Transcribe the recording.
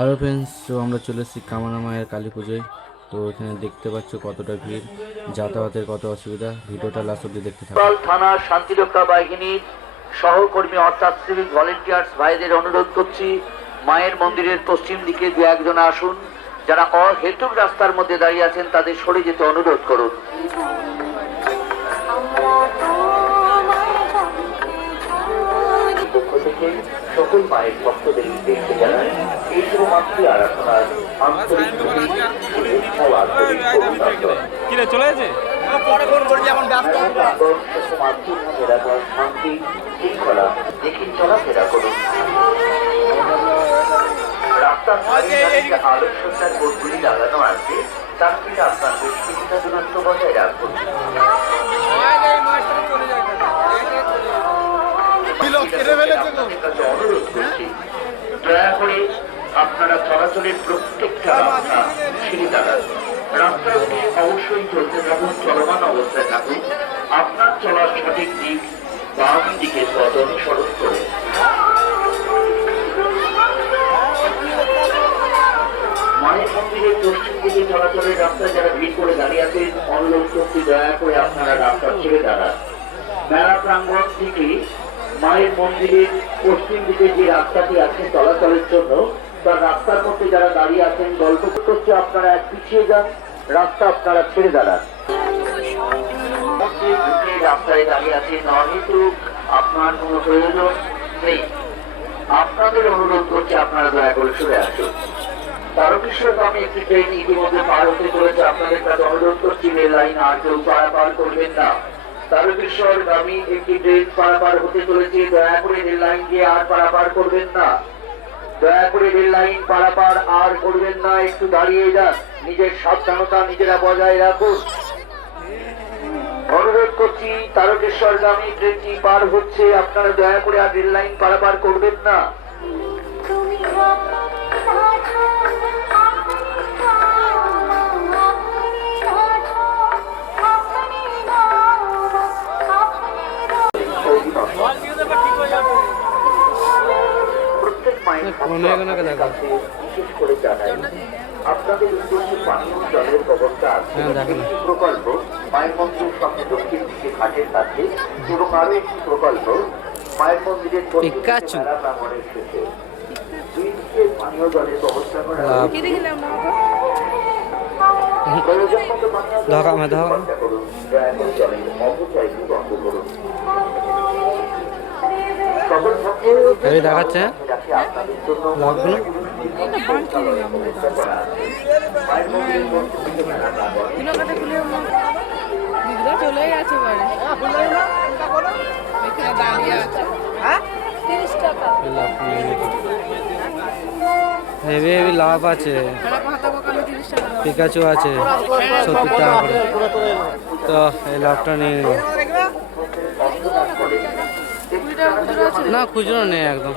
Hello friends, তো আমরা চলে এসেছি কামানা মায়ের কালী পুজোয়। তো এখানে দেখতে পাচ্ছ কতটা ভিড়, যাতায়াতের কত অসুবিধা। ভিডিওটা লাস্ট অব্দি দেখতে থাকো। থানা শান্তিরক্ষা বাহিনীর সহকর্মী অর্থাৎ সিভিক ভলেন্টিয়ার্স ভাইদের অনুরোধ করছি, মায়ের মন্দিরের পশ্চিম দিকে দু একজন আসুন। যারা অহেতুক রাস্তার মধ্যে দাঁড়িয়ে আছেন তাদের সরে যেতে অনুরোধ করুন। সকল মায়ের ভক্তদের উদ্দেশ্যে জানাই এই শুধুমাত্র আরাধনার আন্তরিক কিরে চলে গেছে পরে ফোন করবি এখন ব্যস্ত শান্তি শৃঙ্খলা দেখি চলাফেরা করুন। রাস্তার আলোকসজ্জার বোর্ডগুলি লাগানো আছে, তার থেকে আপনার বেশ কিছুটা দূরত্ব বজায় রাখুন। অনুরোধ করছি, দয়া করে আপনারা চলাচলের প্রত্যেকটা রাস্তা ছেড়ে দাঁড়ান। রাস্তাগুলি অবশ্যই চলতে থাকুন, চলমান অবস্থায় থাকুন। আপনার চলার সঠিক দিক বাম দিকে অনুসরণ করে। মায়ের মন্দিরের পশ্চিম দিকে চলাচলের রাস্তায় যারা ভিড় করে দাঁড়িয়ে আছেন অনুরোধ করছি, দয়া করে আপনারা রাস্তা ছেড়ে দাঁড়ান। মেলা প্রাঙ্গণ থেকে মায়ের মন্দিরের পশ্চিম দিকে যে রাস্তাটি আছে চলাচলের জন্য, তার রাস্তার মধ্যে যারা দাঁড়িয়ে আছেন গল্প করছে, আপনারা এক পিছিয়ে যান, রাস্তা আপনারা ছেড়ে দাঁড়ান। রাস্তায় দাঁড়িয়ে আছেন অহেতুক আপনার কোনো প্রয়োজন নেই। আপনাদের অনুরোধ করছে আপনারা দয়া করে সরে আসুন। তারকেশ্বরগামী একটি ট্রেন ইতিমধ্যে পার হতে চলেছে, আপনাদের কাছে অনুরোধ করছি রেল লাইন আর কেউ পারাপার করবেন না। তারকেশ্বরগামী একটি ট্রেন পারাপার হতে চলেছে, দয়া করে রেল লাইন দিয়ে আর পারাপার করবেন না। দয়া করে রেল লাইন পারাপার আর করবেন না, একটু দাঁড়িয়ে যান, নিজের সাবধানতা নিজেরা বজায় রাখুন। অনুরোধ করছি, তারকেশ্বরগামী ট্রেনটি পার হচ্ছে, আপনারা দয়া করে আর রেল লাইন পারাপার করবেন না। বিশেষ করে জানাই আপনাদের উদ্দেশ্যে পানীয় জলের ব্যবস্থা আছে। একটি প্রকল্প মায়ের মন্দিরের সামনে দক্ষিণ দিকে ঘাটের কাছে, এবং আরো একটি প্রকল্প মায়ের মন্দিরের প্রাঙ্গণের শেষে। দুই দিকে পানীয় জলের ব্যবস্থা করা প্রয়োজন মতো পানীয় ব্যবস্থা করুন। দয়া করে জলের অপচয়কে বন্ধ করুন। দেখাচ্ছে চলে গেছে হেভি হেভি লাভ আছে, পিকাচু আছে 70 টাকা করে। তো এই লাভটা নিয়ে নেব না, খুচরো নেই একদম।